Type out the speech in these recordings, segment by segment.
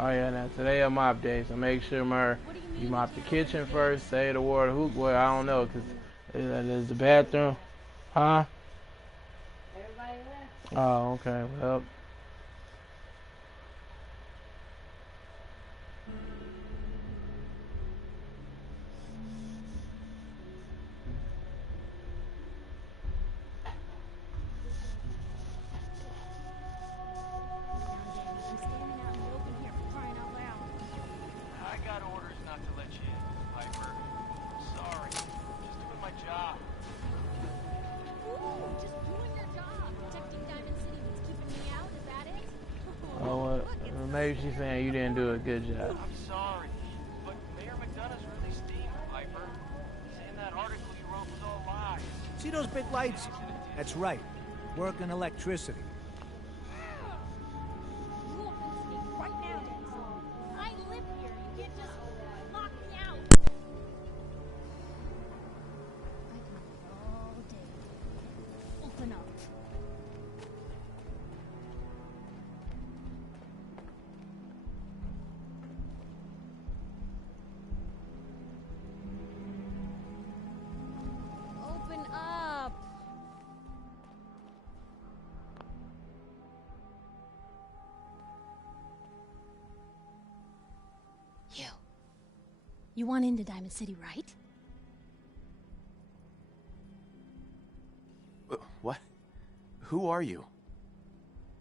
Oh yeah, now today a mop day, so make sure you mop the kitchen first, say the water hook. Well, I don't know, cause there's the bathroom, huh? Oh, okay. Well, I got orders not to let you in, Piper. I'm sorry. I'm just doing my job. Ooh, just doing your job. Protecting Diamond City that's keeping me out, is that it? oh, Oh, look, it's the maybe she's saying you didn't do a good job. I'm sorry, but Mayor McDonough's really steamed, Piper. Saying that article you wrote was all lies. See those big lights? That's right. Working electricity. You open this gate right now, Denzel. I live here. You can't just lock me out. I can wait all day. Open up. Open up. You want into Diamond City, right? What? Who are you?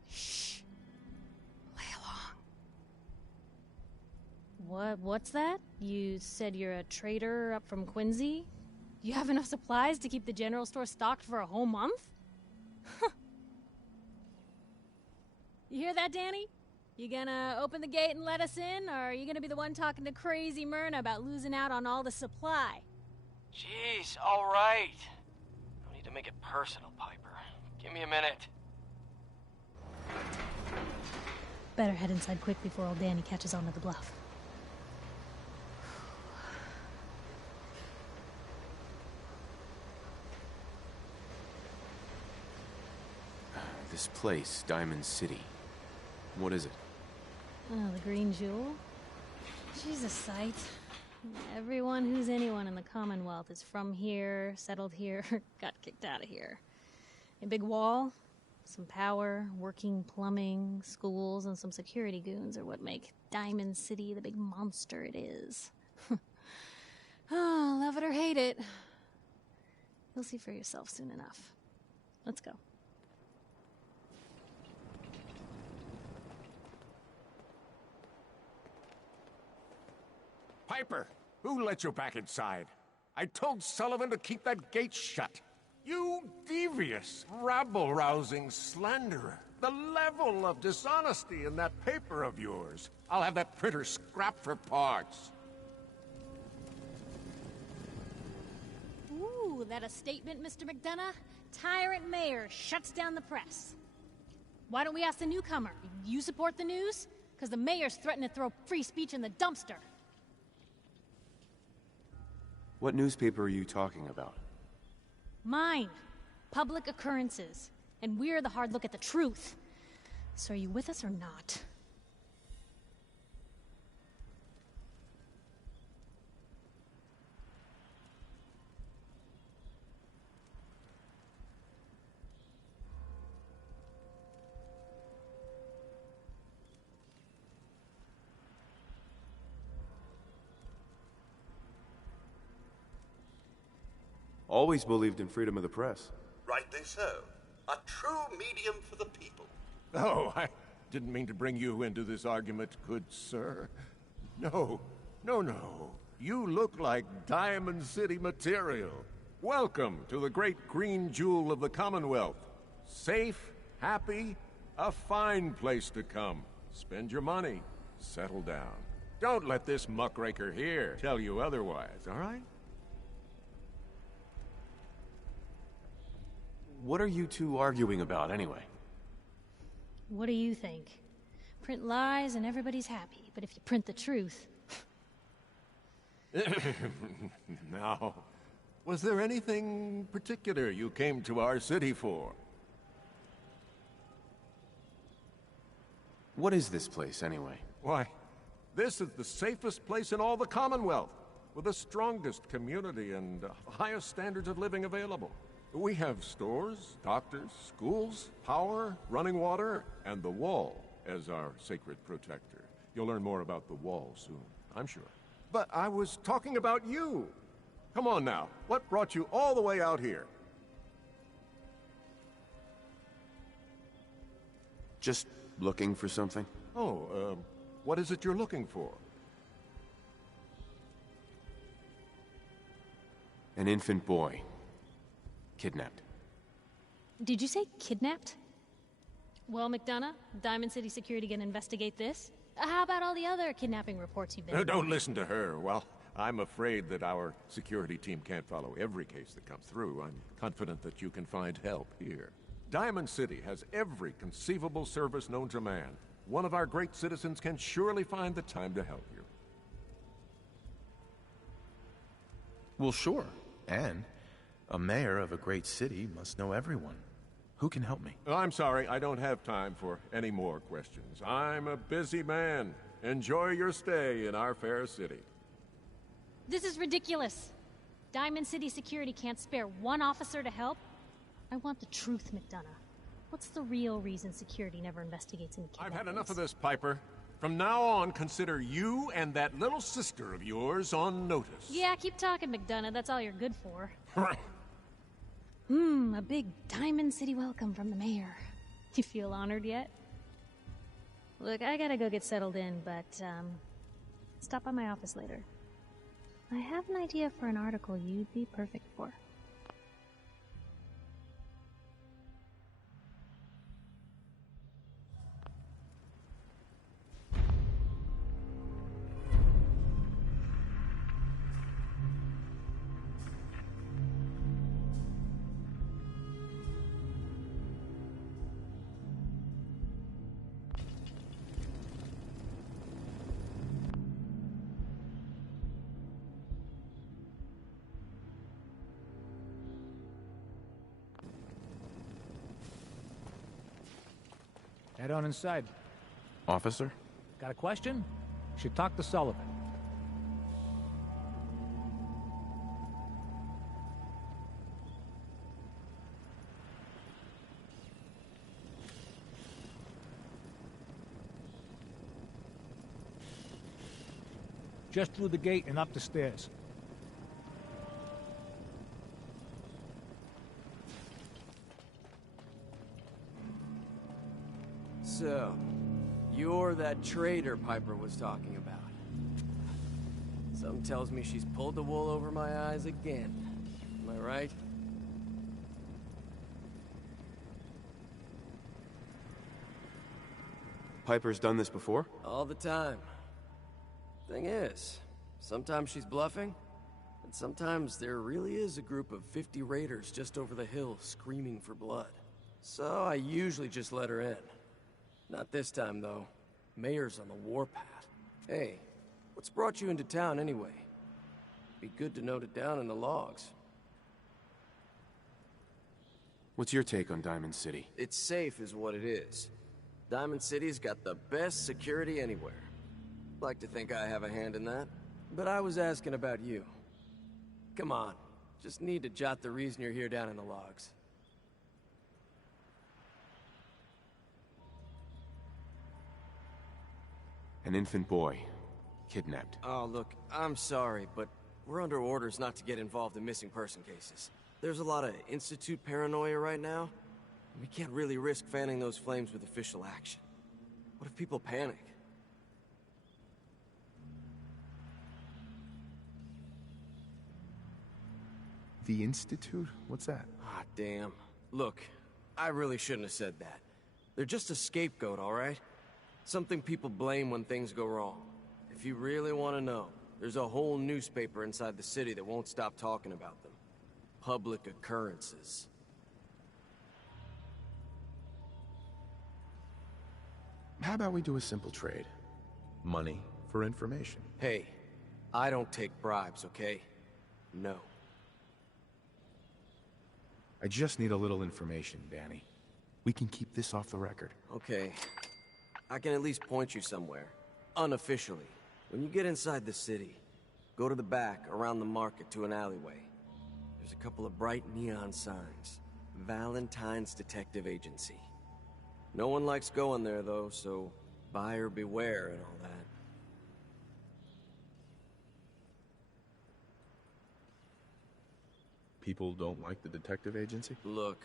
Shh. Lay along. What's that? You said you're a trader up from Quincy? You have enough supplies to keep the general store stocked for a whole month? You hear that, Danny? You gonna open the gate and let us in, or are you gonna be the one talking to crazy Myrna about losing out on all the supply? Jeez, all right. No need to make it personal, Piper. Give me a minute. Better head inside quick before old Danny catches on to the bluff. This place, Diamond City. What is it? Oh, the Green Jewel? She's a sight. Everyone who's anyone in the Commonwealth is from here, settled here, got kicked out of here. A big wall, some power, working plumbing, schools, and some security goons are what make Diamond City the big monster it is. Oh, love it or hate it. You'll see for yourself soon enough. Let's go. Piper, who let you back inside? I told Sullivan to keep that gate shut. You devious, rabble-rousing slanderer. The level of dishonesty in that paper of yours. I'll have that printer scrapped for parts. Ooh, that a statement, Mr. McDonough? Tyrant mayor shuts down the press. Why don't we ask the newcomer? You support the news? Because the mayor's threatened to throw free speech in the dumpster. What newspaper are you talking about? Mine. Public Occurrences. And we're the hard look at the truth. So are you with us or not? Always believed in freedom of the press. Rightly so. A true medium for the people. Oh, I didn't mean to bring you into this argument, good sir. No. You look like Diamond City material. Welcome to the great green jewel of the Commonwealth. Safe, happy, a fine place to come. Spend your money, settle down. Don't let this muckraker here tell you otherwise, all right? What are you two arguing about, anyway? What do you think? Print lies and everybody's happy, but if you print the truth... Now, was there anything particular you came to our city for? What is this place, anyway? Why, This is the safest place in all the Commonwealth, with the strongest community and highest standards of living available. We have stores, doctors, schools, power, running water, and the Wall as our sacred protector. You'll learn more about the Wall soon, I'm sure. But I was talking about you. Come on now, what brought you all the way out here? Just looking for something? Oh, what is it you're looking for? An infant boy. Kidnapped. Did you say kidnapped? Well, McDonough, Diamond City Security gonna investigate this? How about all the other kidnapping reports you've been Don't listen to her. Well, I'm afraid that our security team can't follow every case that comes through. I'm confident that you can find help here. Diamond City has every conceivable service known to man. One of our great citizens can surely find the time to help you. Well, sure. And a mayor of a great city must know everyone. Who can help me? I'm sorry, I don't have time for any more questions. I'm a busy man. Enjoy your stay in our fair city. This is ridiculous. Diamond City Security can't spare one officer to help? I want the truth, McDonough. What's the real reason security never investigates any kidnappings? I've had enough of this, Piper. From now on, consider you and that little sister of yours on notice. Yeah, keep talking, McDonough. That's all you're good for. A big Diamond City welcome from the mayor. You feel honored yet? Look, I gotta go get settled in, but, stop by my office later. I have an idea for an article you'd be perfect for. Head on inside. Officer? Got a question? Should talk to Sullivan. Just through the gate and up the stairs. So, you're that traitor Piper was talking about. Something tells me she's pulled the wool over my eyes again. Am I right? Piper's done this before? All the time. Thing is, sometimes she's bluffing, and sometimes there really is a group of 50 raiders just over the hill screaming for blood. So I usually just let her in. Not this time, though. Mayor's on the warpath. Hey, what's brought you into town anyway? Be good to note it down in the logs. What's your take on Diamond City? It's safe is what it is. Diamond City's got the best security anywhere. Like to think I have a hand in that. But I was asking about you. Come on, just need to jot the reason you're here down in the logs. An infant boy. Kidnapped. Oh, look, I'm sorry, but we're under orders not to get involved in missing person cases. There's a lot of Institute paranoia right now. We can't really risk fanning those flames with official action. What if people panic? The Institute? What's that? Ah, damn. Look, I really shouldn't have said that. They're just a scapegoat, all right? Something people blame when things go wrong. If you really want to know, there's a whole newspaper inside the city that won't stop talking about them. Public occurrences. How about we do a simple trade? Money for information. Hey, I don't take bribes, okay? No. I just need a little information, Danny. We can keep this off the record. Okay. I can at least point you somewhere. Unofficially. When you get inside the city, go to the back, around the market, to an alleyway. There's a couple of bright neon signs. Valentine's Detective Agency. No one likes going there, though, so buyer beware and all that. People don't like the detective agency? Look,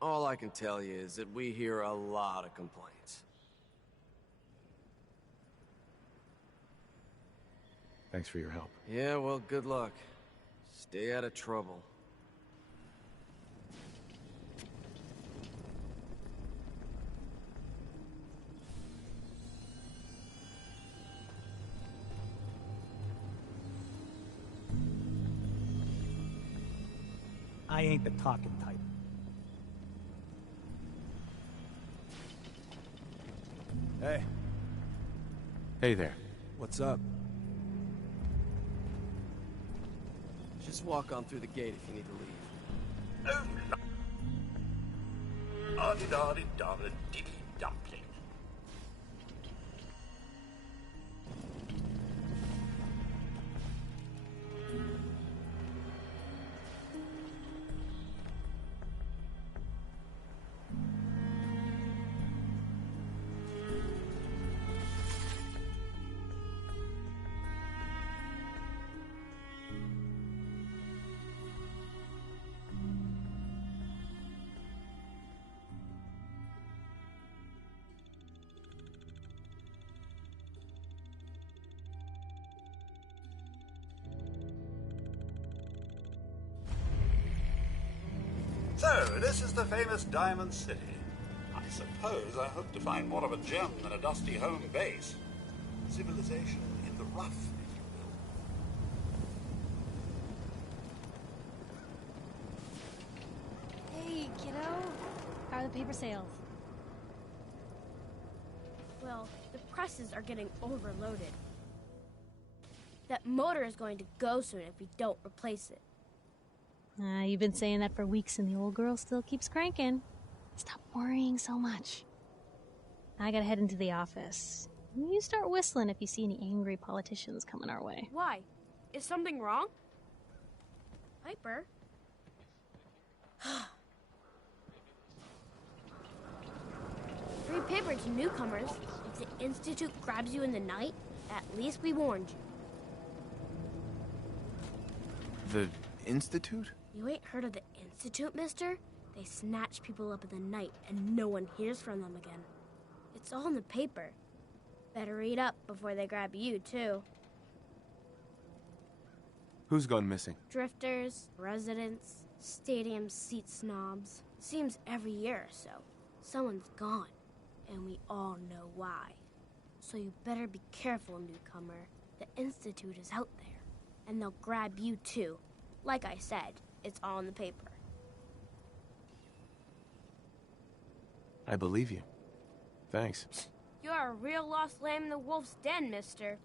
all I can tell you is that we hear a lot of complaints. Thanks for your help. Yeah, well, good luck. Stay out of trouble. I ain't the talking type. Hey, Hey there. what's up? Just walk on through the gate if you need to leave. Oh, Ardy-dardy-dardy-diddy dumpling. So, this is the famous Diamond City. I suppose I hope to find more of a gem than a dusty home base. Civilization in the rough, if you will. Hey, kiddo. How are the paper sales? Well, the presses are getting overloaded. That motor is going to go soon if we don't replace it. You've been saying that for weeks and the old girl still keeps cranking. Stop worrying so much. I gotta head into the office. You start whistling if you see any angry politicians coming our way. Why? Is something wrong? Piper? Free paper to newcomers. If the Institute grabs you in the night, at least we warned you. The Institute? You ain't heard of the Institute, mister? They snatch people up in the night and no one hears from them again. It's all in the paper. Better read up before they grab you, too. Who's gone missing? Drifters, residents, stadium seat snobs. Seems every year or so, someone's gone, and we all know why. So you better be careful, newcomer. The Institute is out there, and they'll grab you, too. Like I said, it's all in the paper. I believe you. Thanks. You're a real lost lamb in the wolf's den, mister.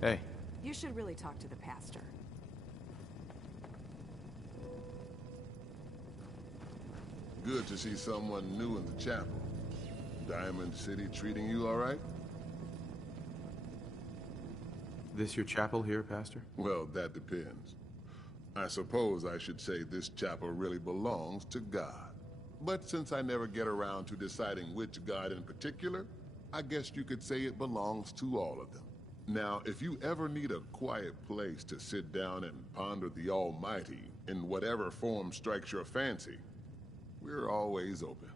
Hey. You should really talk to the pastor. Good to see someone new in the chapel. Diamond City treating you all right? This your chapel here, Pastor? Well, that depends. I suppose I should say this chapel really belongs to God. But since I never get around to deciding which God in particular, I guess you could say it belongs to all of them. Now, if you ever need a quiet place to sit down and ponder the Almighty in whatever form strikes your fancy, we're always open.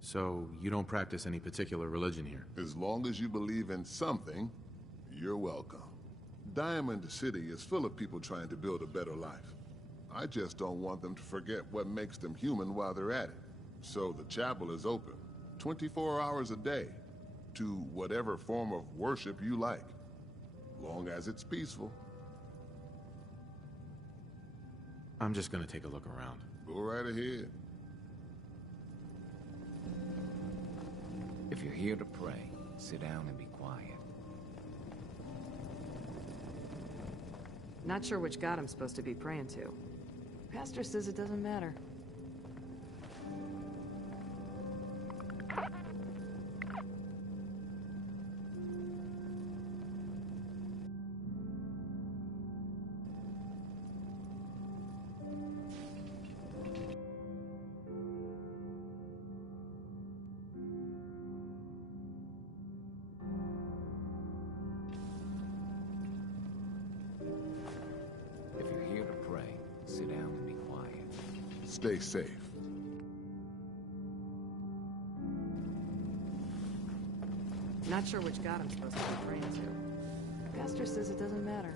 So, you don't practice any particular religion here? As long as you believe in something, you're welcome. Diamond City is full of people trying to build a better life. I just don't want them to forget what makes them human while they're at it. So the chapel is open, 24 hours a day, to whatever form of worship you like, long as it's peaceful. I'm just gonna take a look around. Go right ahead. If you're here to pray, sit down and be quiet. Not sure which god I'm supposed to be praying to. Pastor says it doesn't matter. If you're here to pray, sit down and be quiet. Stay safe. Not sure which god I'm supposed to be praying to. Pastor says it doesn't matter.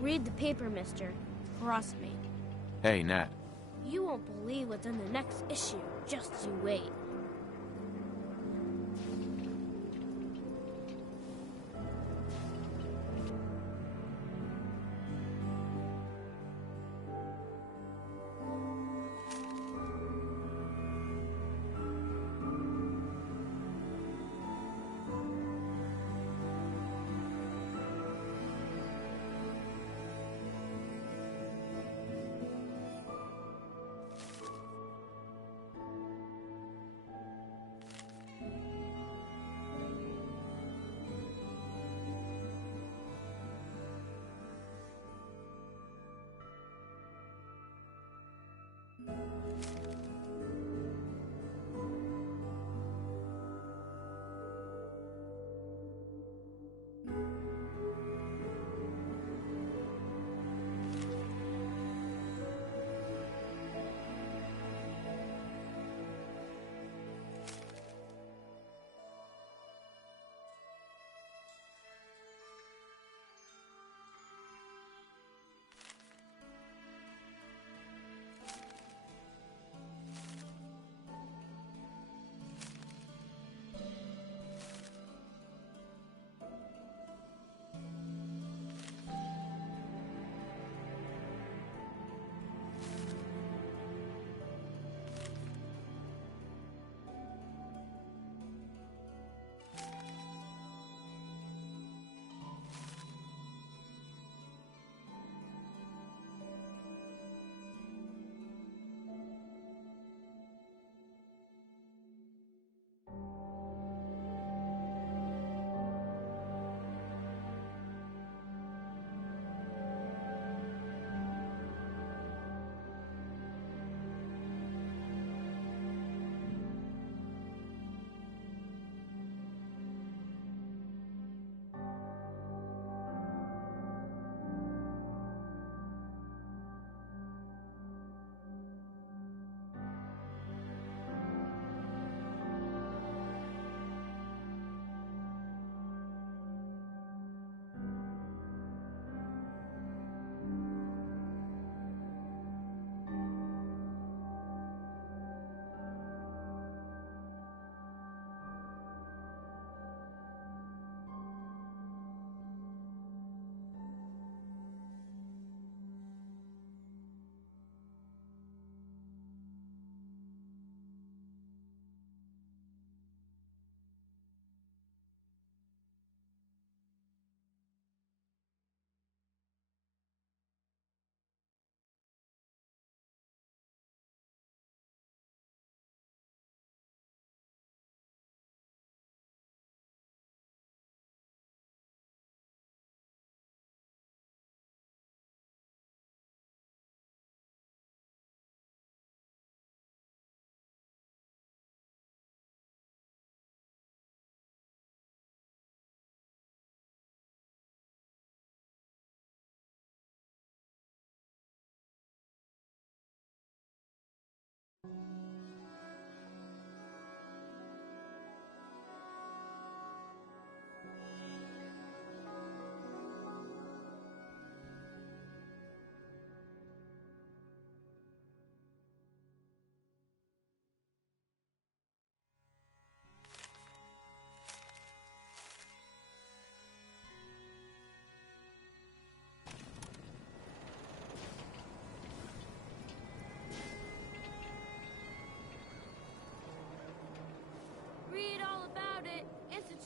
Read the paper, mister. Trust me. Hey, Nat. You won't believe what's in the next issue. Just you wait.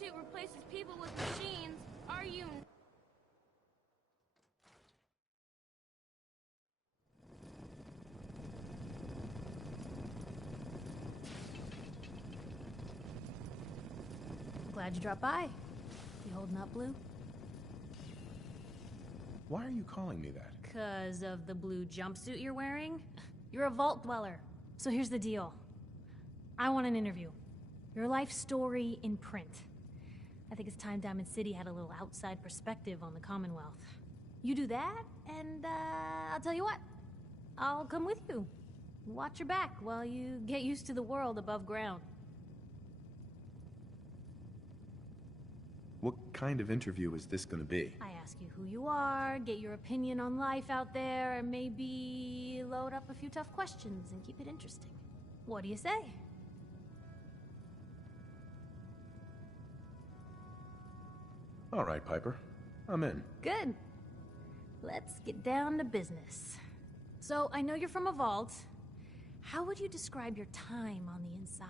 suit replaces people with machines, are you... Glad you dropped by. You holding up, Blue? Why are you calling me that? 'Cause of the blue jumpsuit you're wearing? You're a vault dweller. So here's the deal. I want an interview. Your life story in print. I think it's time Diamond City had a little outside perspective on the Commonwealth. You do that, and I'll tell you what. I'll come with you. Watch your back while you get used to the world above ground. What kind of interview is this gonna be? I ask you who you are, get your opinion on life out there, and maybe load up a few tough questions and keep it interesting. What do you say? All right, Piper. I'm in. Good. Let's get down to business. So, I know you're from a vault. How would you describe your time on the inside?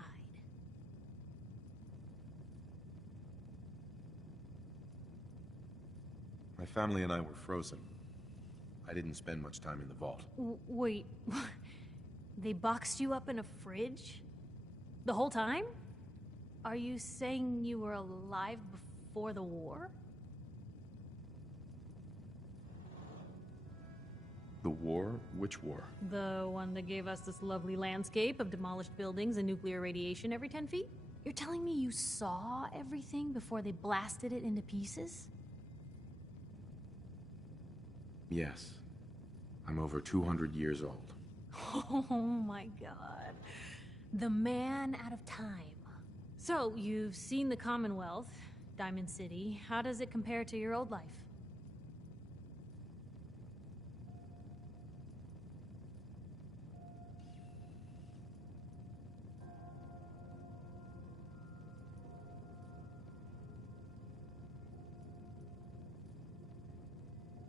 My family and I were frozen. I didn't spend much time in the vault. Wait, they boxed you up in a fridge? The whole time? Are you saying you were alive before the war? The war? Which war? The one that gave us this lovely landscape of demolished buildings and nuclear radiation every 10 feet? You're telling me you saw everything before they blasted it into pieces? Yes. I'm over 200 years old. Oh my god. The man out of time. So, you've seen the Commonwealth, Diamond City. How does it compare to your old life?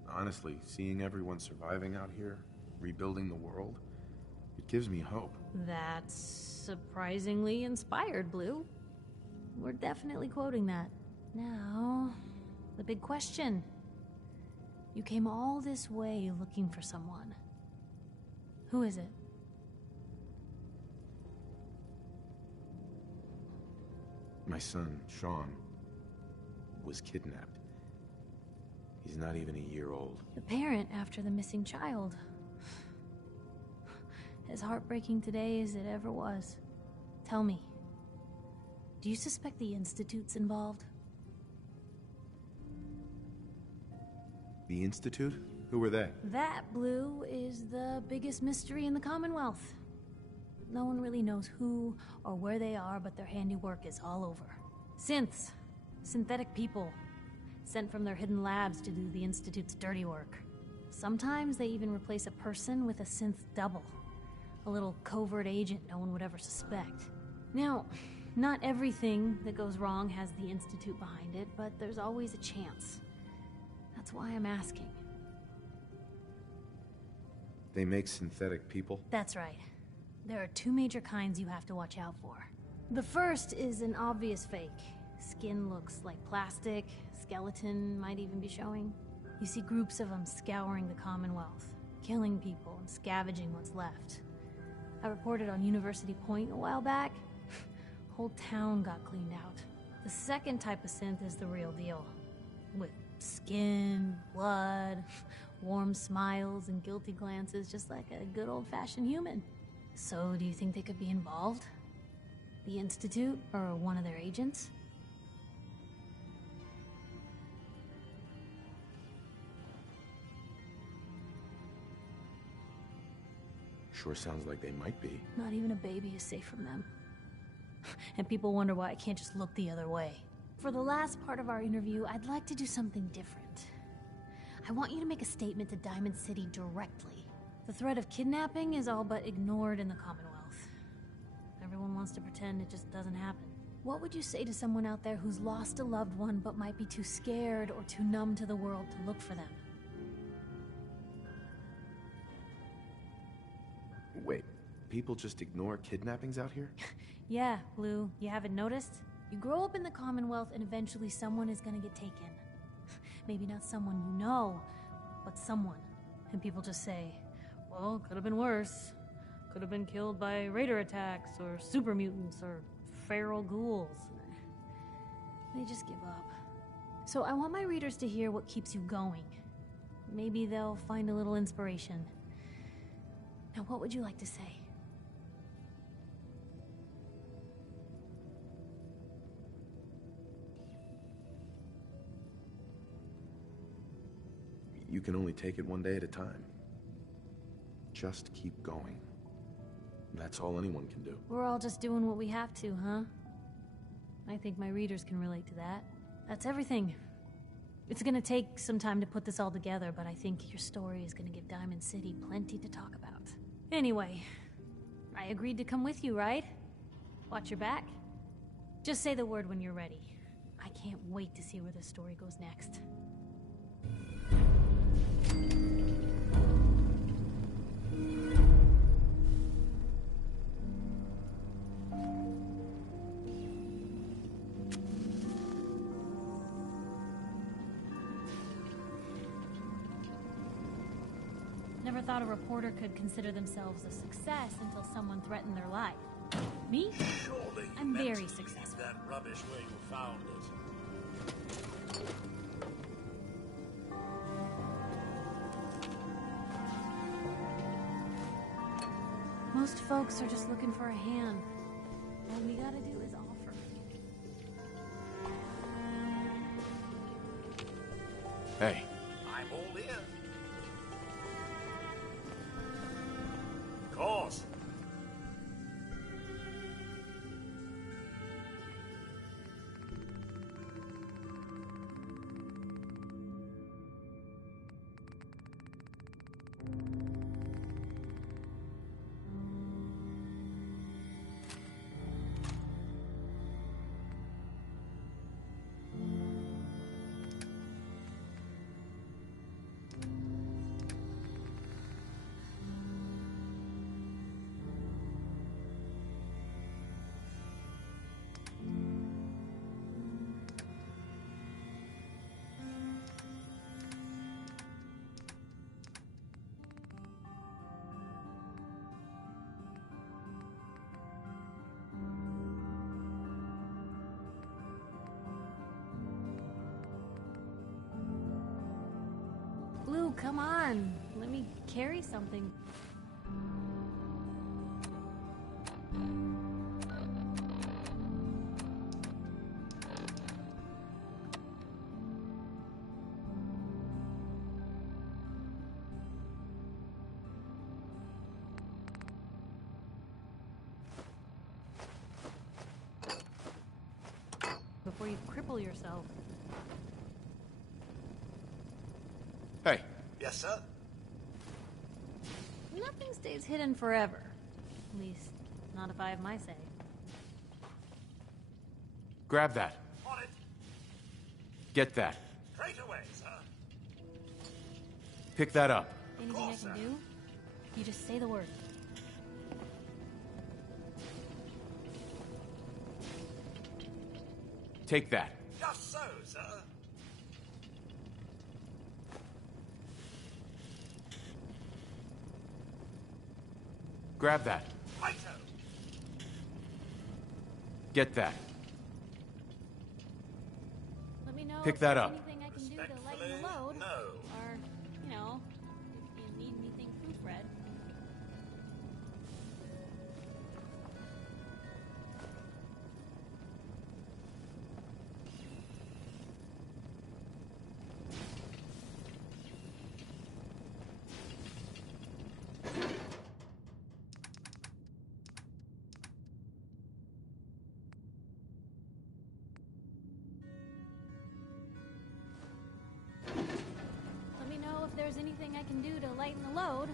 Honestly, seeing everyone surviving out here, rebuilding the world, it gives me hope. That's surprisingly inspired, Blue. We're definitely quoting that. Now, the big question. You came all this way looking for someone. Who is it? My son, Sean, was kidnapped. He's not even a year old. The parent after the missing child. As heartbreaking today as it ever was. Tell me, do you suspect the Institute's involved? The Institute? Who were they? That, Blue, is the biggest mystery in the Commonwealth. No one really knows who or where they are, but their handiwork is all over. Synths. Synthetic people. Sent from their hidden labs to do the Institute's dirty work. Sometimes they even replace a person with a synth double. A little covert agent no one would ever suspect. Now, not everything that goes wrong has the Institute behind it, but there's always a chance. That's why I'm asking. They make synthetic people? That's right. There are two major kinds you have to watch out for. The first is an obvious fake. Skin looks like plastic, skeleton might even be showing. You see groups of them scouring the Commonwealth, killing people and scavenging what's left. I reported on University Point a while back. Whole town got cleaned out. The second type of synth is the real deal. With skin, blood, warm smiles, and guilty glances, just like a good old-fashioned human. So, do you think they could be involved? The Institute, or one of their agents? Sure sounds like they might be. Not even a baby is safe from them. And people wonder why I can't just look the other way. For the last part of our interview, I'd like to do something different. I want you to make a statement to Diamond City directly. The threat of kidnapping is all but ignored in the Commonwealth. Everyone wants to pretend it just doesn't happen. What would you say to someone out there who's lost a loved one but might be too scared or too numb to the world to look for them? Wait, people just ignore kidnappings out here? Yeah, Blue, you haven't noticed? You grow up in the Commonwealth and eventually someone is gonna get taken. Maybe not someone you know, but someone. And people just say, well, could have been worse. Could have been killed by raider attacks, or super mutants, or feral ghouls. They just give up. So I want my readers to hear what keeps you going. Maybe they'll find a little inspiration. Now, what would you like to say? You can only take it one day at a time. Just keep going. That's all anyone can do. We're all just doing what we have to, huh? I think my readers can relate to that. That's everything. It's gonna take some time to put this all together, but I think your story is gonna give Diamond City plenty to talk about. Anyway, I agreed to come with you, right? Watch your back. Just say the word when you're ready. I can't wait to see where this story goes next. Never thought a reporter could consider themselves a success until someone threatened their life. Me? Surely I'm you very meant to successful. leave that rubbish where you found it. Most folks are just looking for a hand. All we gotta do is offer. Hey. I'm all in. Of course. Blue, come on. Let me carry something. Before you cripple yourself. Hey. Yes, sir? Nothing stays hidden forever. At least, not if I have my say. Grab that. On it. Get that. Straight away, sir. Pick that up. Anything I can do? You just say the word. Take that. Just so, sir. Grab that. Righto. Get that. Let me know Pick if that there's up. anything I can do to lighten the load. No. Or, you know, if you need anything proofread. Let me know if there's anything I can do to lighten the load.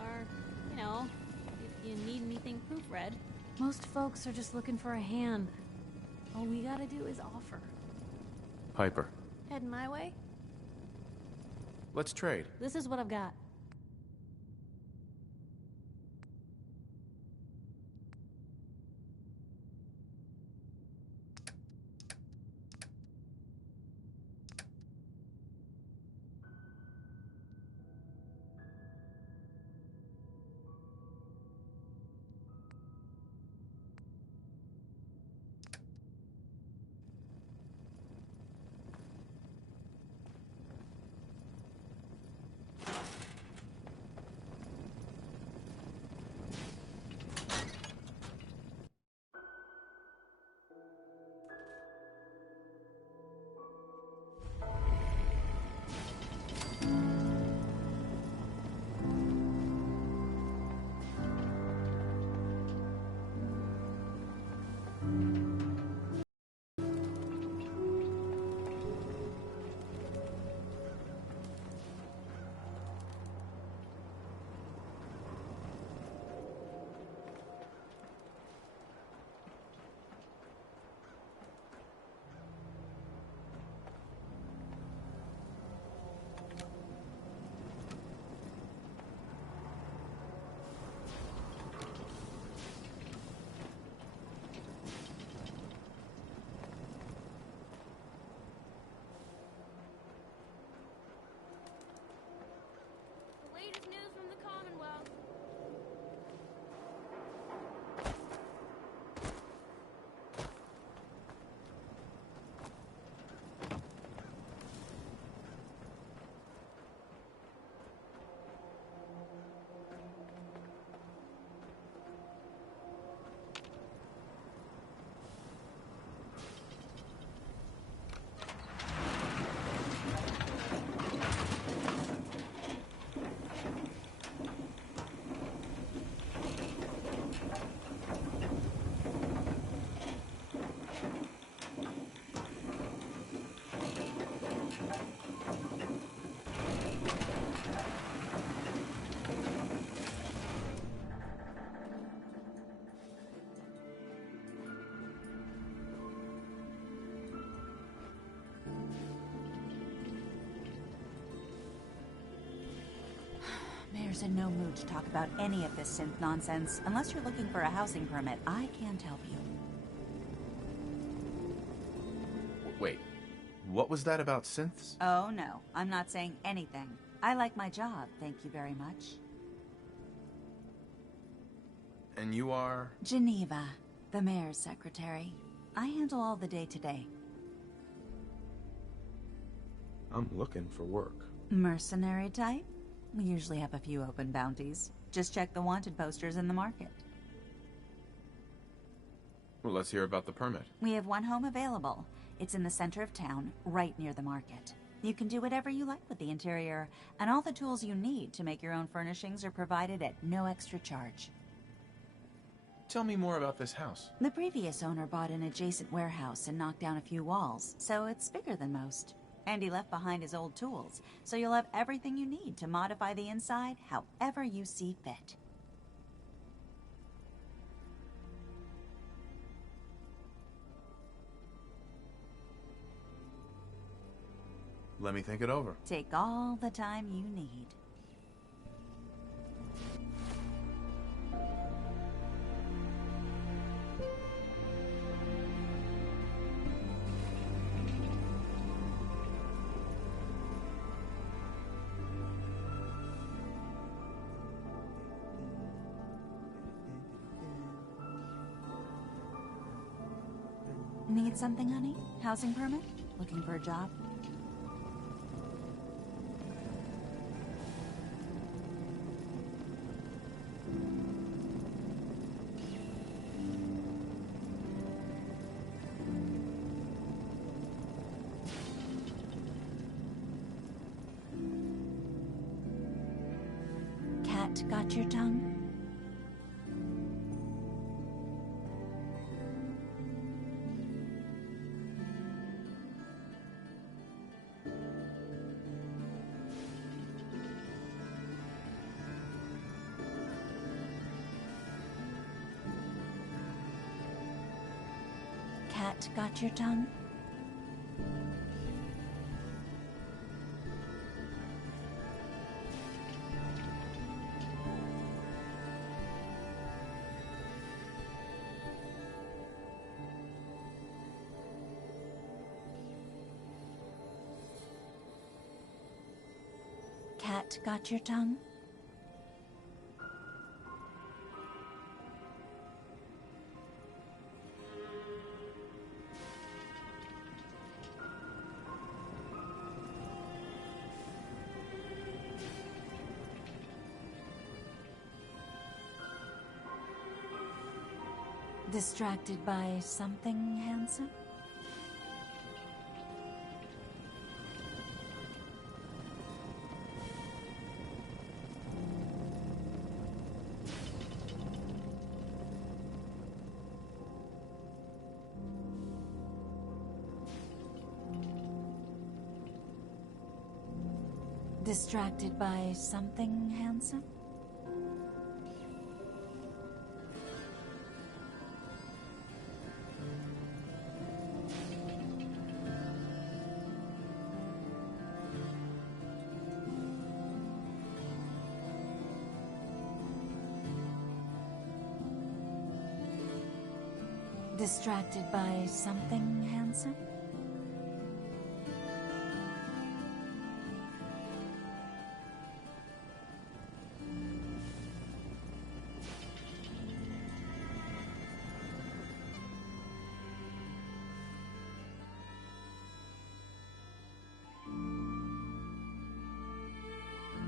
Or, you know, if you need anything proofread. Most folks are just looking for a hand. All we gotta do is offer. Piper. Heading my way? Let's trade. This is what I've got. There's in no mood to talk about any of this synth nonsense. Unless you're looking for a housing permit, I can't help you. Wait, what was that about synths? Oh no, I'm not saying anything. I like my job, thank you very much. And you are? Geneva, the mayor's secretary. I handle all the day-to-day. I'm looking for work. Mercenary type? We usually have a few open bounties. Just check the wanted posters in the market. Well, let's hear about the permit. We have one home available. It's in the center of town, right near the market. You can do whatever you like with the interior, and all the tools you need to make your own furnishings are provided at no extra charge. Tell me more about this house. The previous owner bought an adjacent warehouse and knocked down a few walls, so it's bigger than most. And he left behind his old tools, so you'll have everything you need to modify the inside however you see fit. Let me think it over. Take all the time you need. Need something, honey? Housing permit? Looking for a job? Cat got your tongue? Cat got your tongue? Cat got your tongue? Distracted by something handsome? Distracted by something handsome? Distracted by something handsome?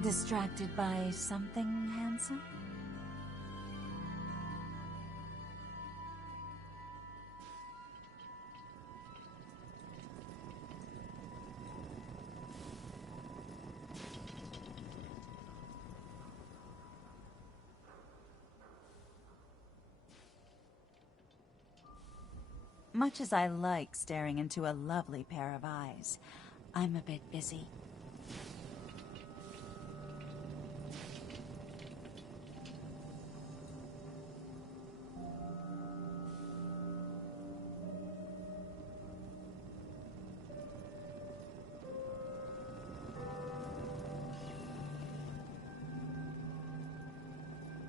Distracted by something handsome? Much as I like staring into a lovely pair of eyes, I'm a bit busy.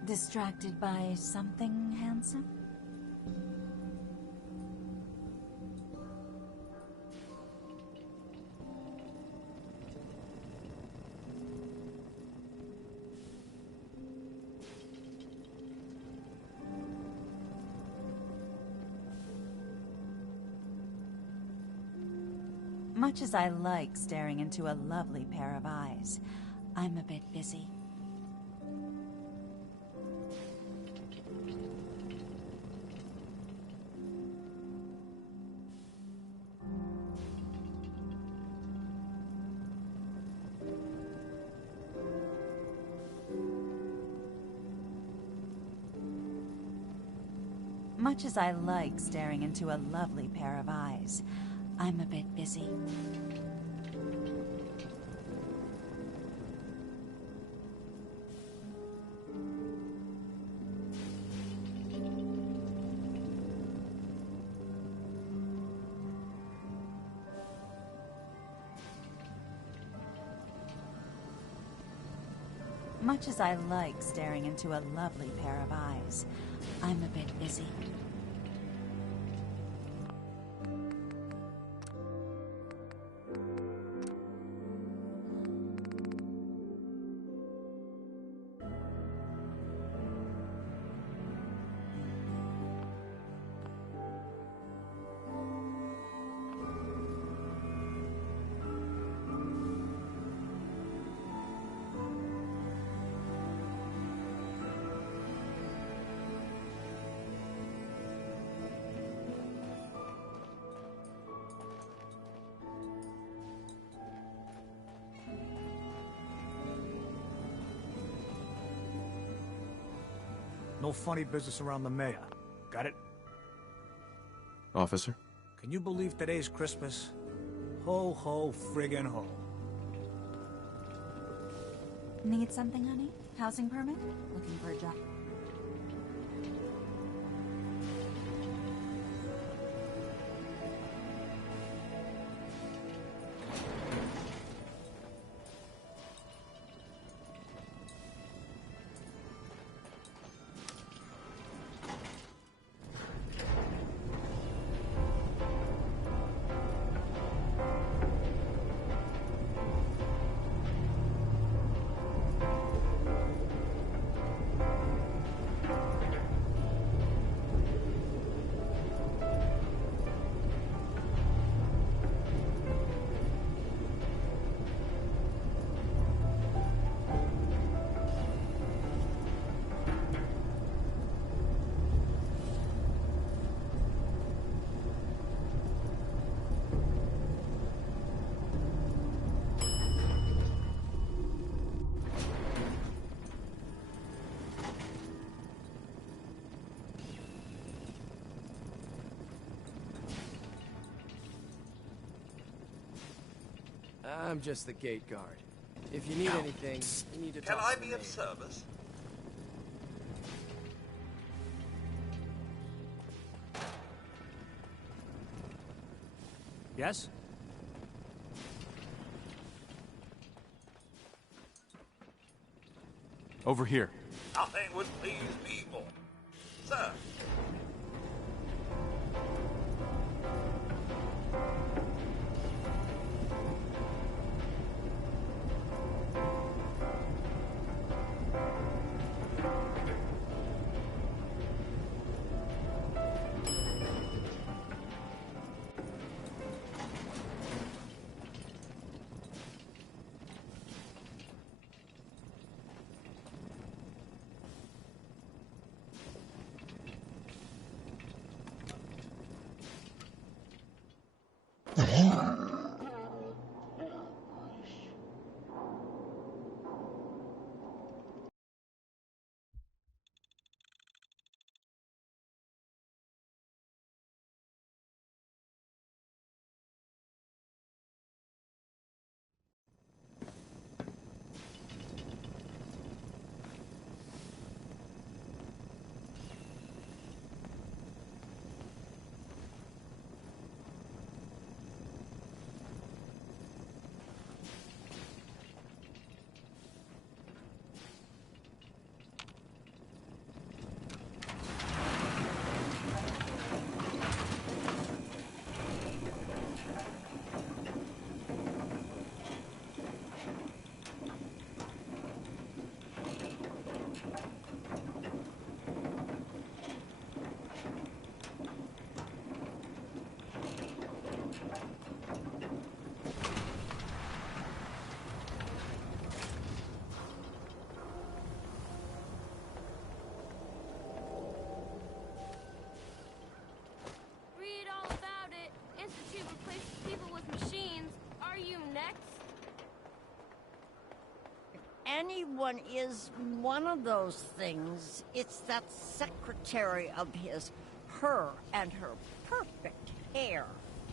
Distracted by something handsome? Much as I like staring into a lovely pair of eyes, I'm a bit busy. Much as I like staring into a lovely pair of eyes, I'm a bit busy. Much as I like staring into a lovely pair of eyes, I'm a bit busy. No funny business around the mayor. Got it? Officer? Can you believe today's Christmas? Ho, ho, friggin' ho. Need something, honey? Housing permit? Looking for a job? I'm just the gate guard. If you need anything, you need to Can talk I to be me. of service? Yes? Over here. Nothing would please me more. Sir. anyone is one of those things, it's that secretary of his. Her and her perfect hair.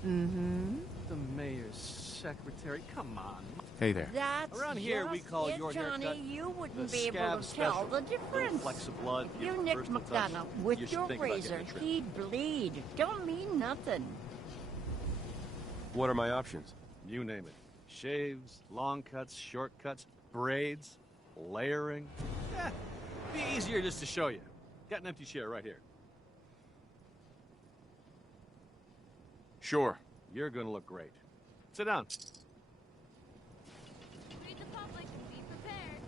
Mm-hmm. The mayor's secretary. Come on. Hey there. That's Around here, we just call it, your Johnny. haircut You wouldn't the be able scab to tell special. the difference. Flecks of blood. You, Nick first to touch. McDonough, You with should your think about razor, getting a trim. he'd bleed. Don't mean nothing. What are my options? You name it. Shaves, long cuts, short cuts, braids, layering. Be easier just to show you. Got an empty chair right here. Sure. You're gonna look great. Sit down. Read the public. Be prepared.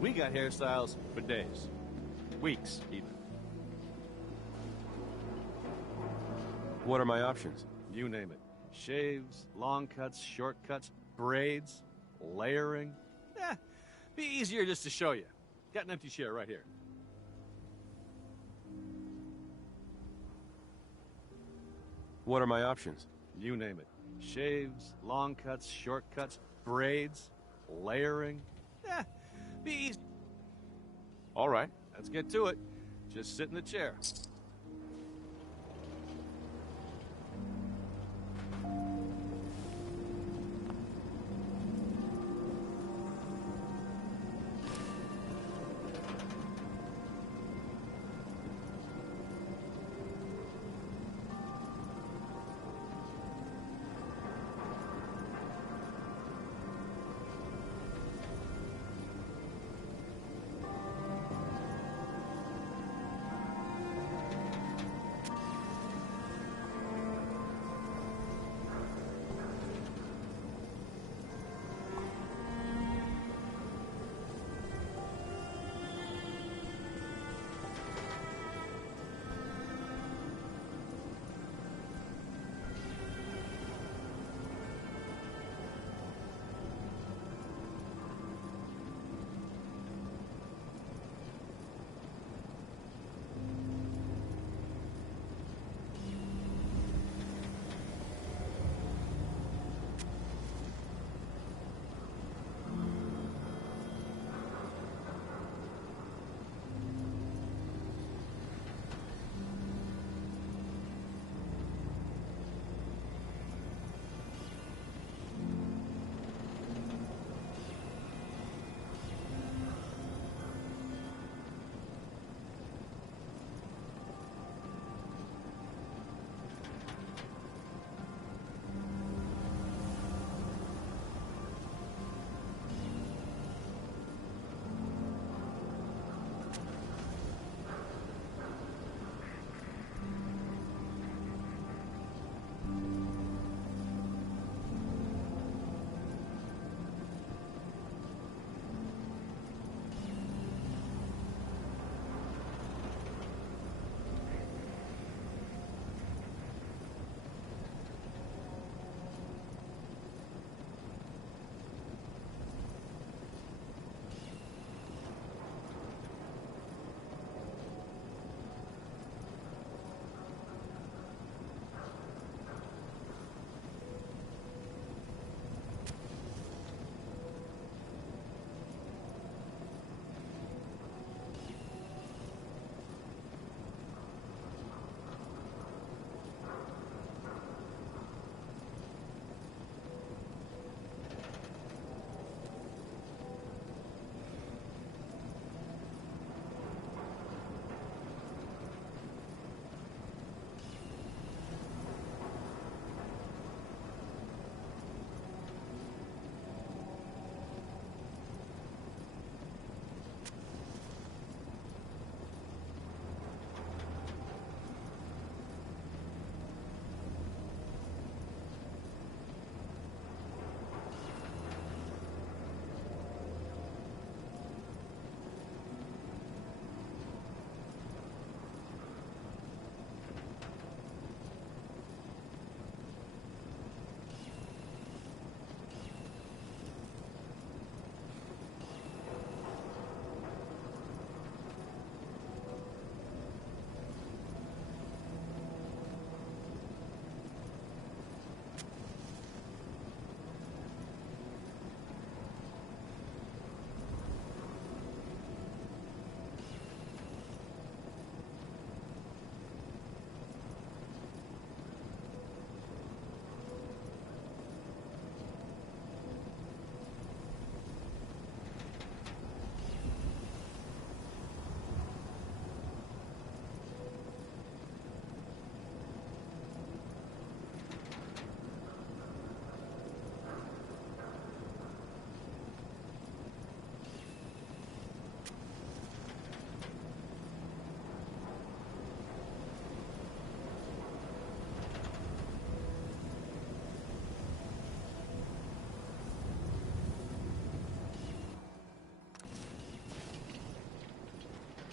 We got hairstyles for days. Weeks, even. What are my options? You name it. Shaves, long cuts, short cuts, braids, layering. Be easier just to show you. Got an empty chair right here. What are my options? You name it. Shaves, long cuts, short cuts, braids, layering. Be easy. All right. Let's get to it. Just sit in the chair.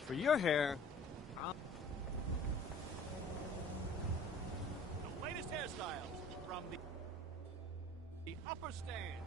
for your hair, the latest hairstyles from the upper stands.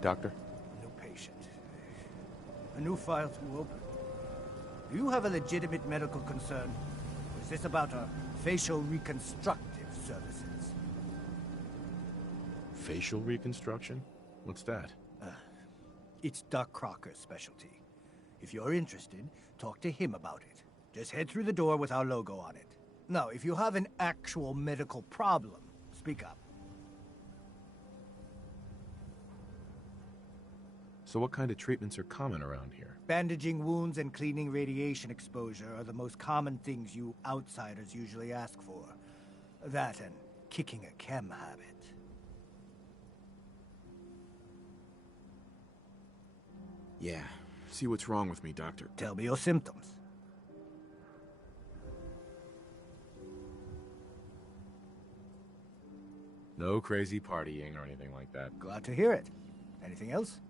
Doctor? New patient. A new file to open. Do you have a legitimate medical concern? Or is this about a facial reconstructive services? Facial reconstruction? What's that? It's Doc Crocker's specialty. If you're interested, talk to him about it. Just head through the door with our logo on it. Now, if you have an actual medical problem, speak up. So what kind of treatments are common around here? Bandaging wounds and cleaning radiation exposure are the most common things you outsiders usually ask for. That and kicking a chem habit. Yeah. See what's wrong with me, Doctor. Tell me your symptoms. No crazy partying or anything like that. Glad to hear it. Anything else?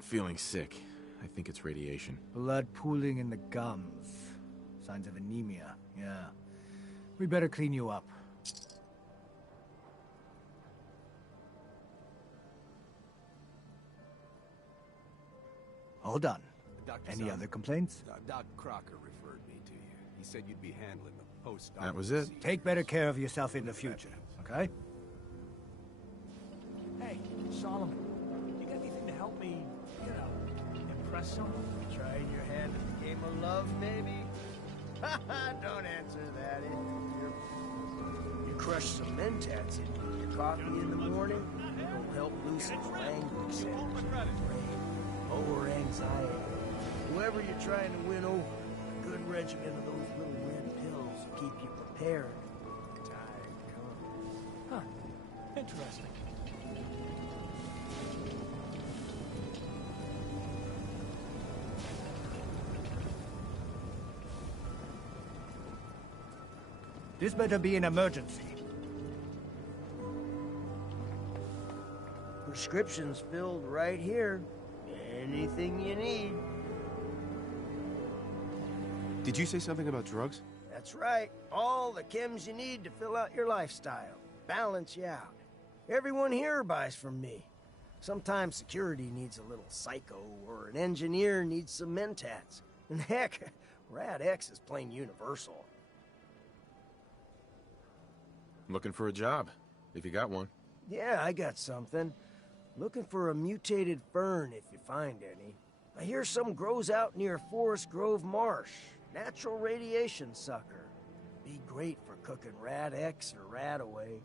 Feeling sick. I think it's radiation. Blood pooling in the gums. Signs of anemia, yeah. We better clean you up. All done. Any other complaints? Doc Crocker referred me to you. He said you'd be handling the post. That was it. Take better care of yourself in the future, okay? Hey, Solomon, you got anything to help me, you know, impress espresso? Trying your hand at the game of love, maybe? Don't answer that. You crush some mentats into your coffee in the morning, it'll help loosen the language centers in the brain, lower anxiety. Whoever you're trying to win over, a good regimen of those little red pills will keep you prepared. Time comes. Huh. Interesting. This better be an emergency. Prescriptions filled right here. Anything you need. Did you say something about drugs? That's right. All the chems you need to fill out your lifestyle. Balance you out. Everyone here buys from me. Sometimes security needs a little psycho, or an engineer needs some mentats. And heck, Rad X is plain universal. Looking for a job, if you got one. Yeah, I got something. Looking for a mutated fern if you find any. I hear some grows out near Forest Grove Marsh. Natural radiation sucker. Be great for cooking Rad X or Rad Away.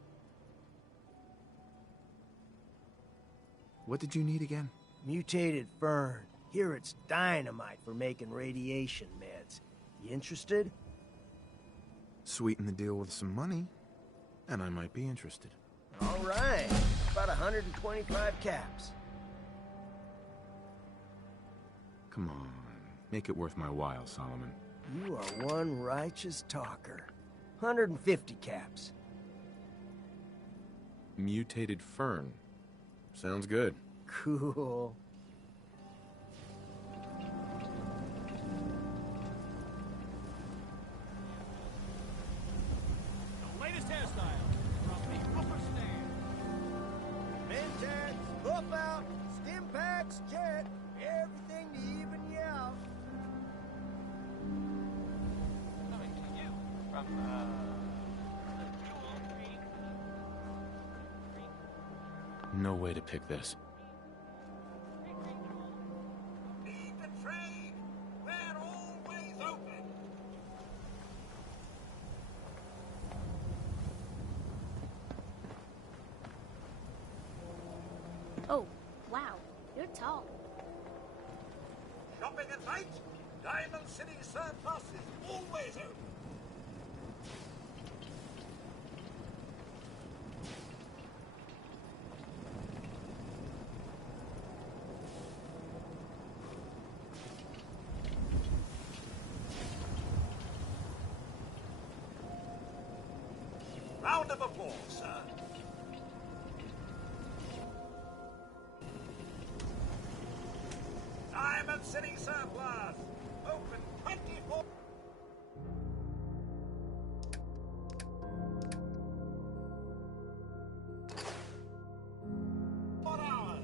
What did you need again? Mutated fern. Here it's dynamite for making radiation meds. You interested? Sweeten the deal with some money, and I might be interested. All right. About 125 caps. Come on. Make it worth my while, Solomon. You are one righteous talker. 150 caps. Mutated fern. Sounds good. Cool. The latest hairstyle from the upper stand. Mentats, buff out, stim packs, jet, everything to even you out. Coming to you from, the Jewel Green. No way to pick this. Be betrayed! We're always open! Oh, wow. You're tall. Shopping at night? Diamond City Surplus is always open! Round of applause, sir. Diamond City Surplus. Open 24. Hours.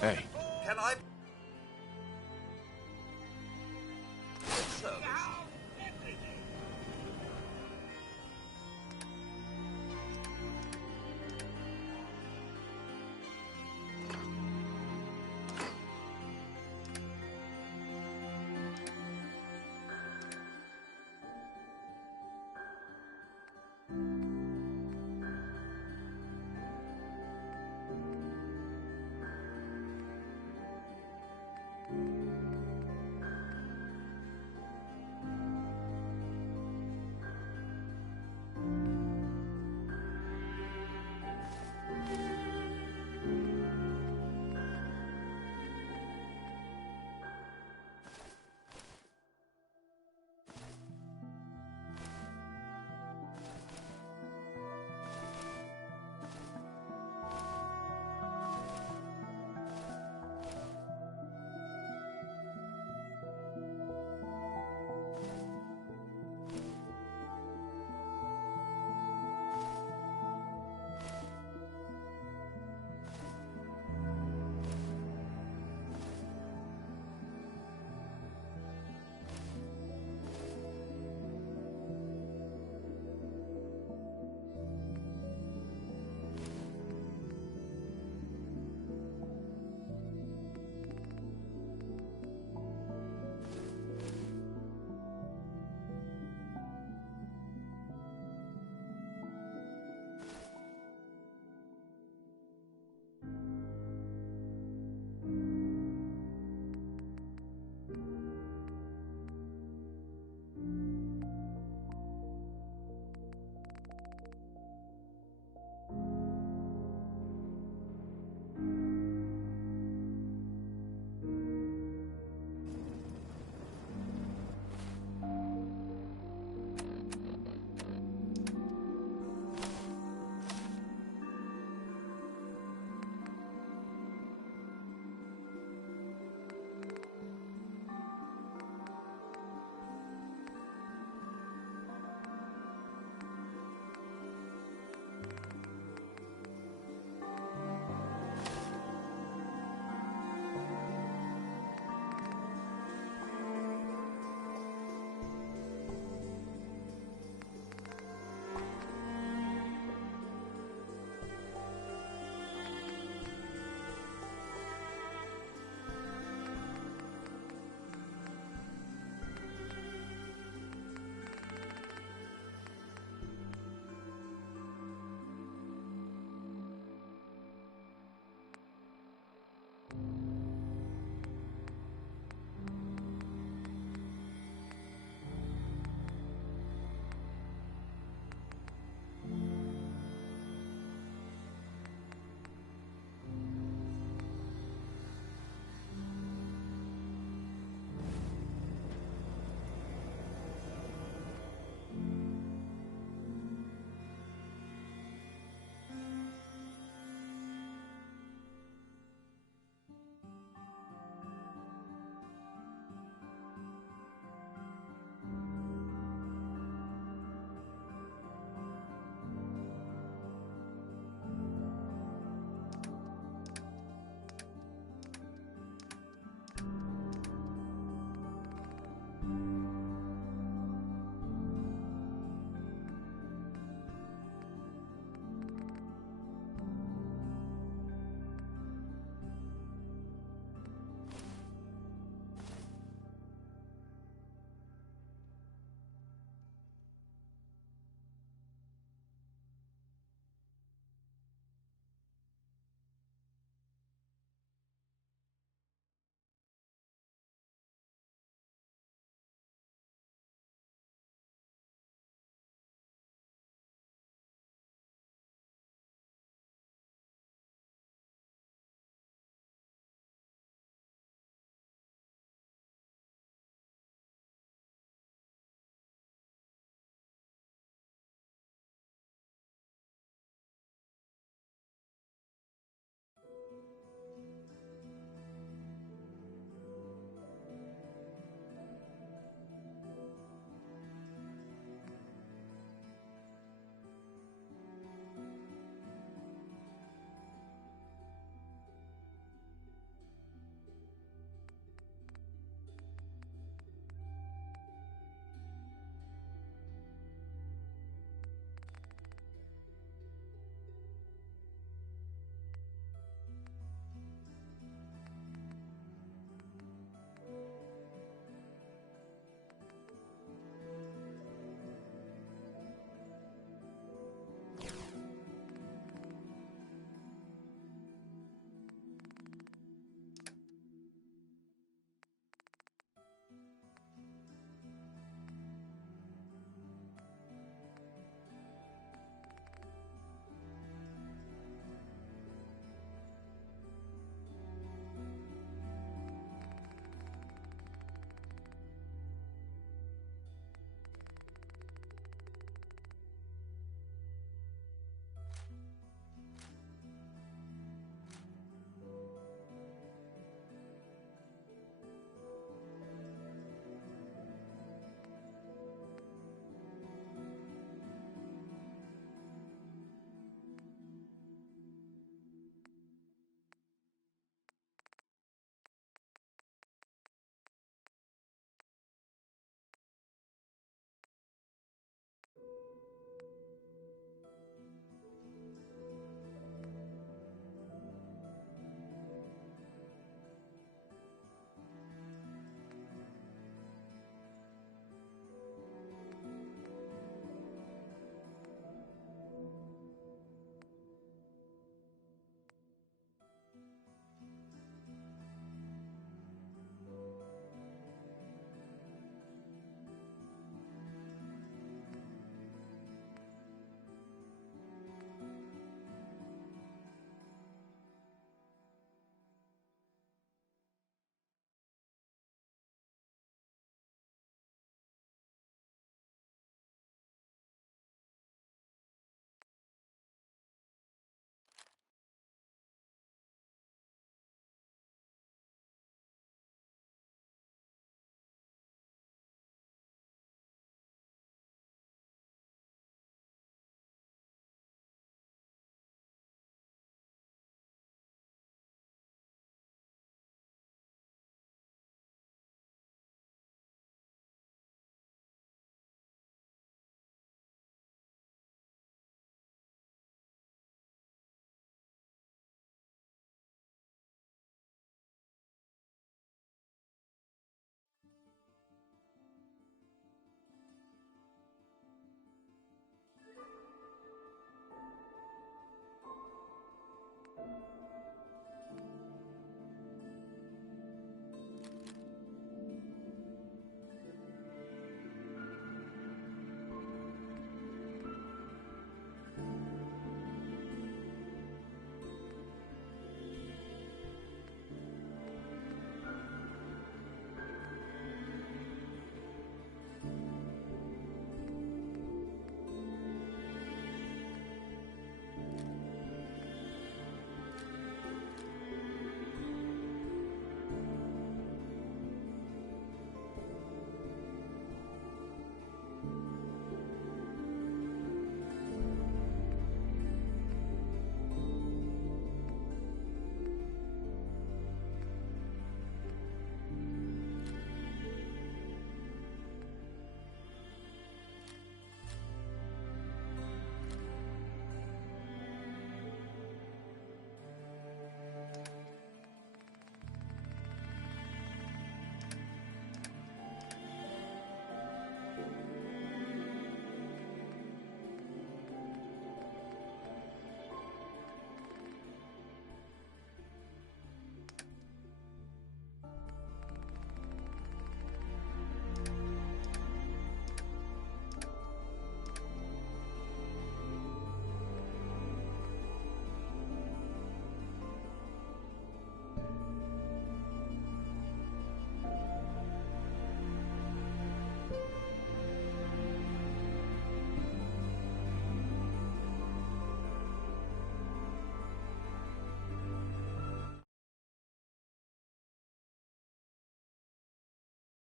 Hey. Can I...